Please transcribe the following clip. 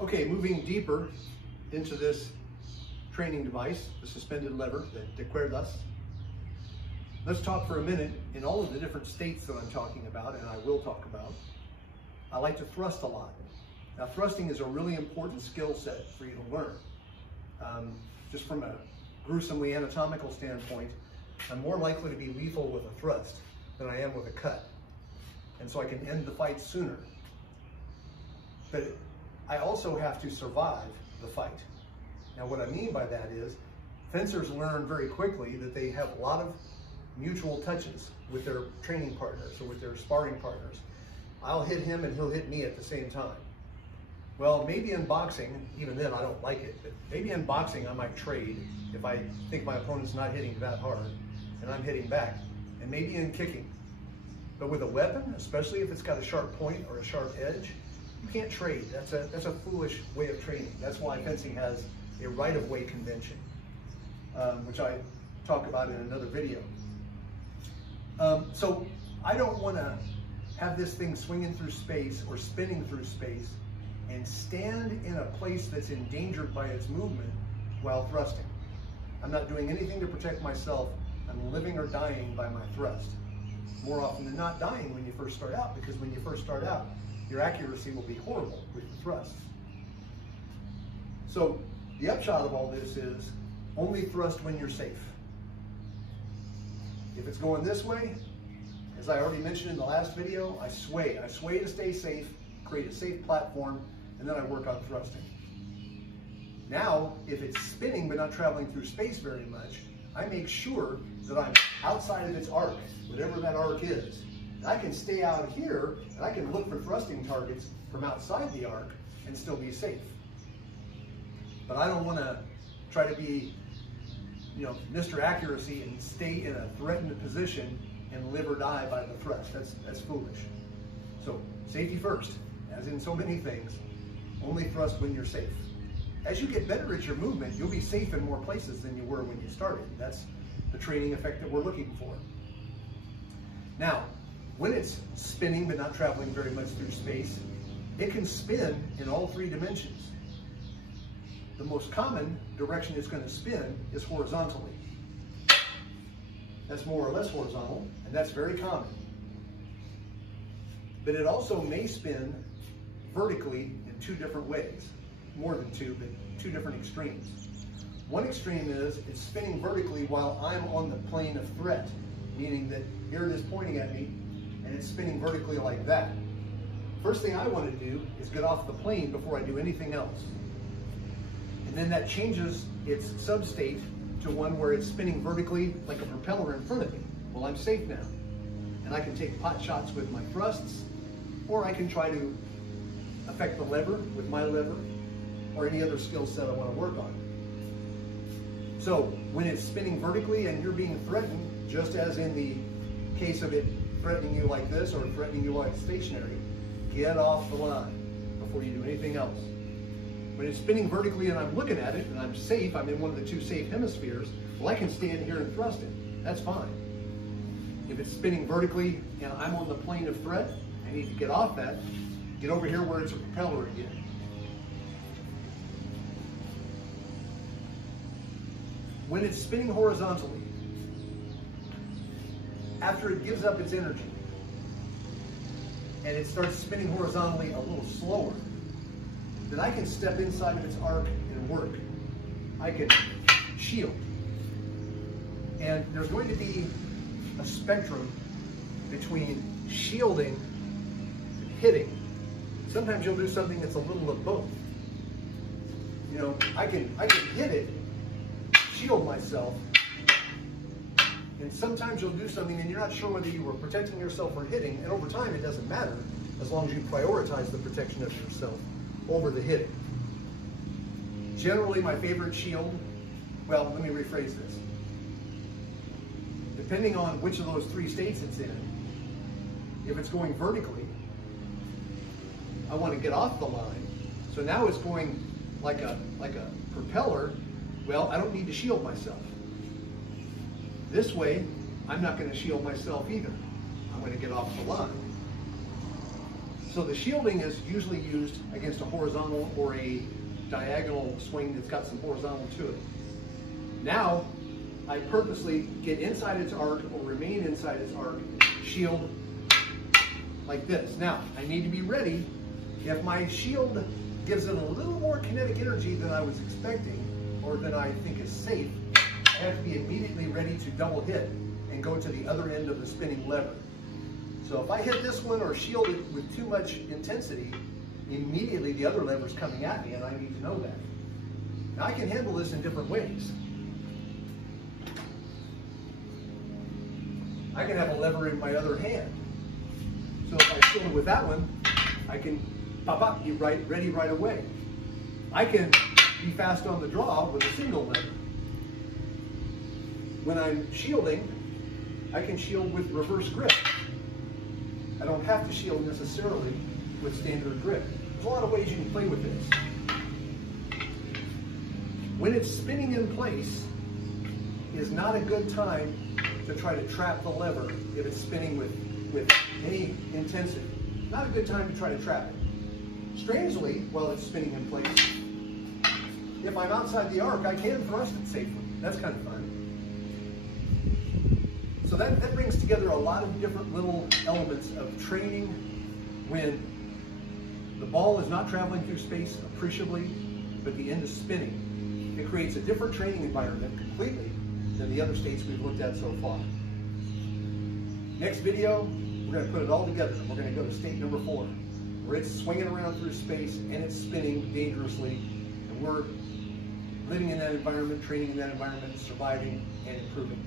Okay, moving deeper into this training device, the suspended lever, the cuerdas. Let's talk for a minute in all of the different states that I'm talking about, and I will talk about. I like to thrust a lot. Now, thrusting is a really important skill set for you to learn. Just from a gruesomely anatomical standpoint, I'm more likely to be lethal with a thrust than I am with a cut. And so I can end the fight sooner. But I also have to survive the fight. Now, what I mean by that is, fencers learn very quickly that they have a lot of mutual touches with their training partners or with their sparring partners. I'll hit him and he'll hit me at the same time. Well, maybe in boxing, even then I don't like it, but maybe in boxing I might trade if I think my opponent's not hitting that hard and I'm hitting back, and maybe in kicking. But with a weapon, especially if it's got a sharp point or a sharp edge, you can't trade. That's a foolish way of training. That's why fencing has a right-of-way convention, which I talk about in another video. So I don't want to have this thing swinging through space or spinning through space and stand in a place that's endangered by its movement while thrusting. I'm not doing anything to protect myself. I'm living or dying by my thrust. More often than not dying when you first start out, because when you first start out, your accuracy will be horrible with the thrust. So the upshot of all this is only thrust when you're safe. If it's going this way, as I already mentioned in the last video, I sway. I sway to stay safe, create a safe platform, and then I work on thrusting. Now, if it's spinning but not traveling through space very much, I make sure that I'm outside of its arc, whatever that arc is. And I can stay out here, and I can look for thrusting targets from outside the arc and still be safe. But I don't want to try to be, Mr. Accuracy and stay in a threatened position and live or die by the thrust. That's foolish. So safety first, as in so many things. Only thrust when you're safe. As you get better at your movement, you'll be safe in more places than you were when you started. That's the training effect that we're looking for. Now, when it's spinning but not traveling very much through space, it can spin in all three dimensions. The most common direction it's going to spin is horizontally. That's more or less horizontal, and that's very common. But it also may spin vertically in two different ways. More than two, but two different extremes. One extreme is it's spinning vertically while I'm on the plane of threat, meaning that here it is pointing at me, and it's spinning vertically like that. First thing I want to do is get off the plane before I do anything else. And then that changes its substate to one where it's spinning vertically like a propeller in front of me. Well, I'm safe now. And I can take pot shots with my thrusts, or I can try to affect the lever with my lever, or any other skill set I want to work on. So when it's spinning vertically and you're being threatened, just as in the case of it threatening you like this or threatening you like stationary, get off the line before you do anything else. When it's spinning vertically and I'm looking at it and I'm safe, I'm in one of the two safe hemispheres, well, I can stand here and thrust it. That's fine. If it's spinning vertically and I'm on the plane of threat, I need to get off that, get over here where it's a propeller again. When it's spinning horizontally, after it gives up its energy and it starts spinning horizontally a little slower, then I can step inside of its arc and work. I can shield. And there's going to be a spectrum between shielding and hitting. Sometimes you'll do something that's a little of both. I can hit it, shield myself, and sometimes you'll do something and you're not sure whether you were protecting yourself or hitting, and over time it doesn't matter as long as you prioritize the protection of yourself over the hitting. Generally, my favorite shield, well, let me rephrase this. Depending on which of those three states it's in, if it's going vertically, I want to get off the line. So now it's going like a propeller. Well, I don't need to shield myself. This way, I'm not going to shield myself either. I'm going to get off the line. So the shielding is usually used against a horizontal or a diagonal swing that's got some horizontal to it. Now, I purposely get inside its arc or remain inside its arc, shield like this. Now, I need to be ready. If my shield gives it a little more kinetic energy than I was expecting or than I think is safe, I have to be immediately ready to double hit and go to the other end of the spinning lever. So if I hit this one or shield it with too much intensity, immediately the other lever's coming at me and I need to know that. Now I can handle this in different ways. I can have a lever in my other hand. So if I shield it with that one, I can pop up, be ready right away. I can be fast on the draw with a single lever. When I'm shielding, I can shield with reverse grip. I don't have to shield necessarily with standard grip. There's a lot of ways you can play with this. When it's spinning in place is not a good time to try to trap the lever if it's spinning with any intensity. Not a good time to try to trap it. Strangely, while it's spinning in place, if I'm outside the arc, I can thrust it safely. That's kind of fun. So that brings together a lot of different little elements of training when the ball is not traveling through space appreciably, but the end is spinning. It creates a different training environment completely than the other states we've looked at so far. Next video, we're going to put it all together. We're going to go to state number 4, where it's swinging around through space and it's spinning dangerously, and we're living in that environment, training in that environment, surviving and improving.